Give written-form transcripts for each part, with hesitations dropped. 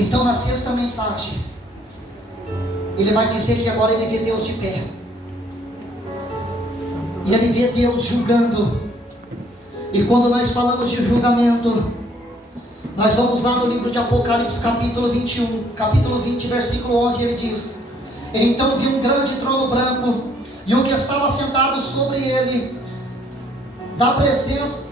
Então na sexta mensagem, ele vai dizer que agora ele vê Deus de pé. E ele vê Deus julgando. E quando nós falamos de julgamento, nós vamos lá no livro de Apocalipse, capítulo 21, capítulo 20, versículo 11, ele diz: então vi um grande trono branco, e o que estava sentado sobre ele, da presença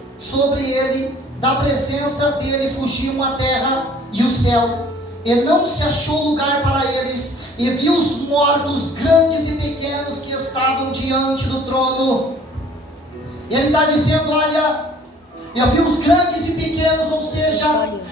dele fugiam a terra e o céu, e não se achou lugar para eles. E vi os mortos, grandes e pequenos, que estavam diante do trono. Ele está dizendo: olha, eu vi os grandes e pequenos, ou seja,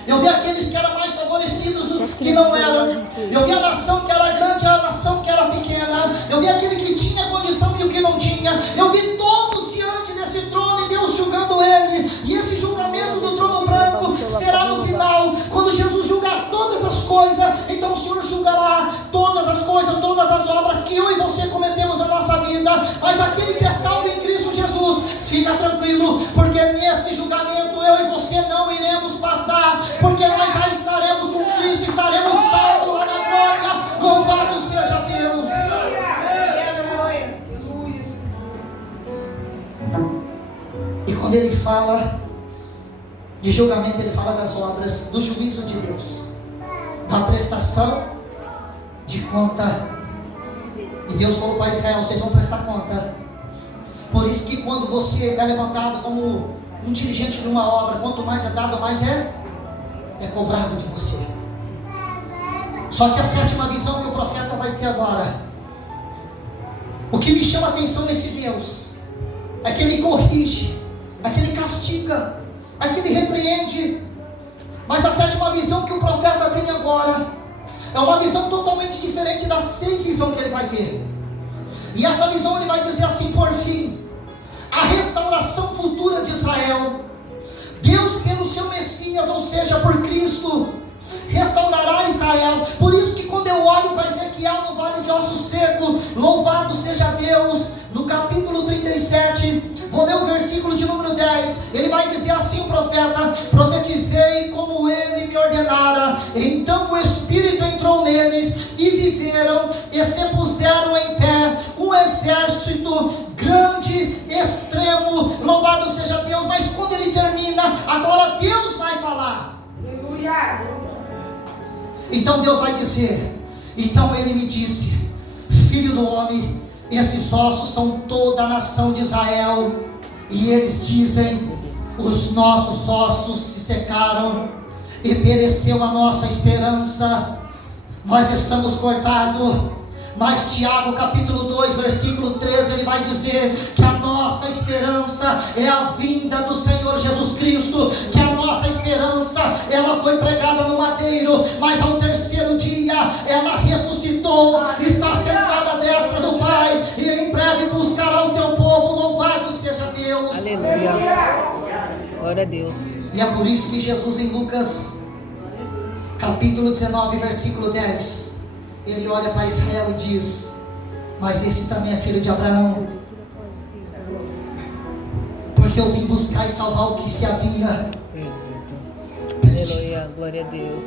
eu vi aqueles que eram mais favorecidos e os que não eram. Eu vi a nação que era grande e a nação que era pequena. Eu vi aquele que tinha condição e o que não tinha. Eu vi todos diante desse trono e Deus julgando ele. E esse julgamento do trono branco será no final, quando Jesus julgar todas as coisas. Então o Senhor julgará todas as coisas, todas as obras que eu e você cometemos na nossa vida. Mas aquele que é salvo em Cristo Jesus, fica tranquilo, porque nesse julgamento eu e você não iremos passar, porque nós já estaremos com Cristo, estaremos salvos lá na glória. Louvado seja Deus. E quando ele fala de julgamento, ele fala das obras, do juízo de Deus, da prestação de conta. E Deus falou para Israel: vocês vão prestar conta. Por isso que quando você é levantado como um dirigente de uma obra, quanto mais é dado, mais é cobrado de você. Só que a sétima visão que o profeta vai ter agora, o que me chama a atenção nesse Deus, é que ele corrige, é que ele castiga, é que ele repreende. Mas a sétima visão que o profeta tem agora é uma visão totalmente diferente das 6 visões que ele vai ter. E essa visão ele vai dizer assim: por fim, a restauração futura de Israel. Deus, pelo seu Messias, ou seja, por Cristo, restaurará Israel. Por isso que quando eu olho para Ezequiel no vale de ossos secos, louvado seja Deus, no capítulo 37, vou ler o versículo de número 10, ele vai dizer assim, o profeta: profetizei como ele me ordenara, então o Espírito entrou neles, e viveram, e se puseram em pé um exército grande, extremo, louvado seja Deus. Mas quando ele termina, agora Deus vai falar. Aleluia. Então Deus vai dizer: então ele me disse, filho do homem, esses ossos são toda a nação de Israel. E eles dizem: os nossos ossos se secaram, e pereceu a nossa esperança, nós estamos cortados. Mas Tiago capítulo 2 versículo 13, ele vai dizer que a nossa esperança é a vinda do Senhor Jesus Cristo, que a nossa esperança, ela foi pregada no madeiro, mas ao terceiro dia ela ressuscitou, está sentada à destra do Pai, e em breve buscará o teu povo. Louvado seja Deus. Aleluia. Glória a Deus. E é por isso que Jesus, em Lucas capítulo 19 versículo 10, ele olha para Israel e diz: mas esse também é filho de Abraão, porque eu vim buscar e salvar o que se havia perdido. Aleluia, glória a Deus.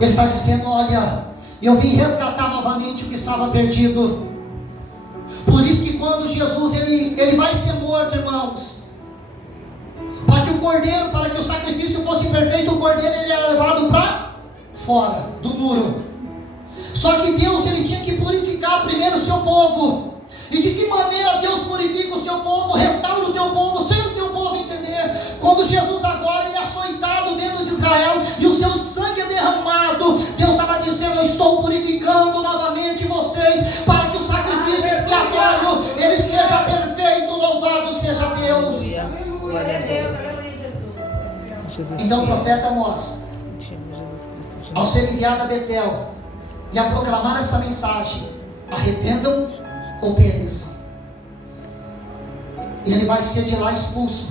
Ele está dizendo: olha, eu vim resgatar novamente o que estava perdido. Por isso que quando Jesus ele vai ser morto, irmãos, para que o cordeiro, para que o sacrifício fosse perfeito, o cordeiro ele é levado para fora do muro. Só que Deus ele tinha que purificar primeiro o seu povo. E de que maneira Deus purifica o seu povo, restaura o teu povo, sem o teu povo entender? Quando Jesus agora ele é açoitado dentro de Israel e o seu sangue é derramado, Deus estava dizendo: eu estou purificando novamente vocês, para que o sacrifício expiatório ele seja perfeito. Louvado seja Deus. Glória a Deus. Então o profeta Amós, ao ser enviado a Betel e a proclamar essa mensagem: arrependam ou pereçam, e ele vai ser de lá expulso,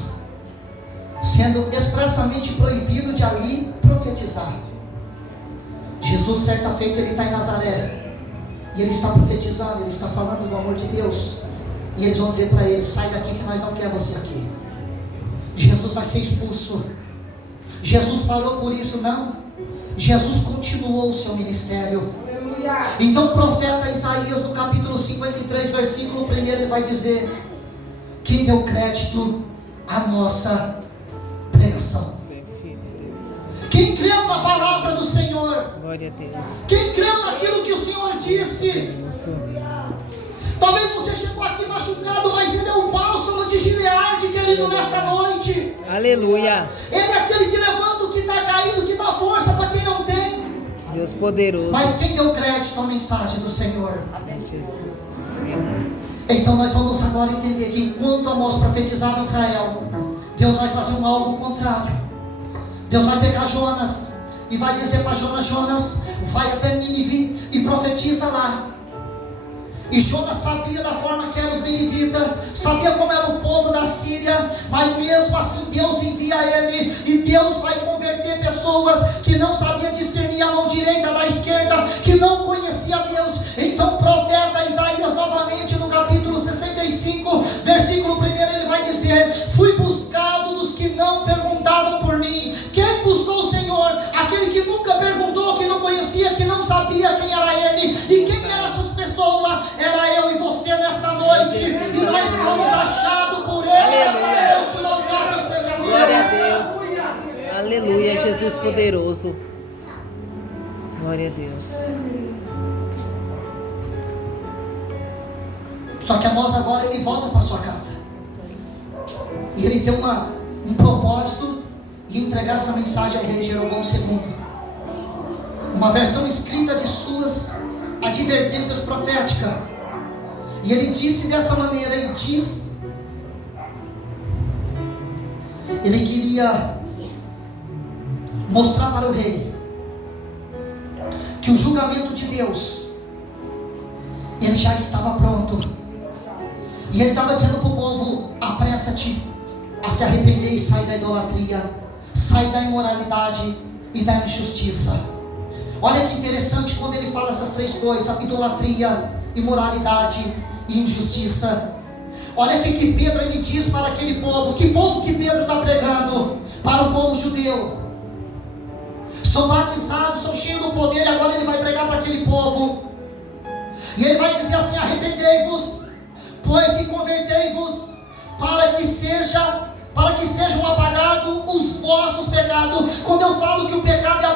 sendo expressamente proibido de ali profetizar. Jesus, certa feita, ele está em Nazaré, e ele está profetizando, ele está falando do amor de Deus, e eles vão dizer para ele: sai daqui que nós não queremos você aqui. Jesus vai ser expulso. Jesus parou por isso? Não. Jesus continuou o seu ministério. Então o profeta Isaías, no capítulo 53, versículo 1, ele vai dizer: quem deu crédito à nossa pregação? Quem creu na palavra do Senhor? Glória a Deus. Quem creu naquilo que o Senhor disse? Isso. Talvez você chegou aqui machucado, mas Ele é o bálsamo de Gileade, querido, nesta noite. Aleluia. Ele é aquele que levanta o que está caído, que dá força para quem não tem. Deus poderoso. Mas quem deu crédito à mensagem do Senhor? Jesus. Então nós vamos agora entender que enquanto Amós profetizava em Israel, Deus vai fazer algo contrário. Deus vai pegar Jonas e vai dizer para Jonas: Jonas, vai até Nínive e profetiza lá. E Jonas sabia da forma que eram os ninivitas, sabia como era o povo da Síria, mas mesmo assim Deus envia ele, e Deus vai converter pessoas que não sabiam discernir a mão direita da esquerda, que não conhecia Deus. Então o profeta Isaías, novamente no capítulo 65, versículo 1, ele vai dizer: fui buscado dos que não perguntavam por mim. Quem buscou o Senhor? Aquele que nunca perguntou, que não conhecia, que não sabia quem era ele. E quem era essas pessoas? Era eu e você nesta noite, e nós fomos achados por Ele nesta noite. Louvado seja Deus. Glória a Deus. Aleluia, Jesus poderoso. Glória a Deus. Só que Amós agora ele volta para sua casa, e ele tem um propósito, de entregar essa mensagem ao rei Jeroboão II, uma versão escrita de suas advertências proféticas. E ele disse dessa maneira, ele queria mostrar para o rei que o julgamento de Deus, ele já estava pronto. E ele estava dizendo para o povo: apressa-te a se arrepender e sair da idolatria, sair da imoralidade e da injustiça. Olha que interessante quando ele fala essas três coisas: idolatria, imoralidade e injustiça. Olha o que Pedro ele diz para aquele povo. Que povo que Pedro está pregando? Para o povo judeu. São batizados, são cheios do poder, e agora ele vai pregar para aquele povo. E ele vai dizer assim: arrependei-vos, pois, e convertei-vos, para que sejam apagados os vossos pecados. Quando eu falo que o pecado é apagado,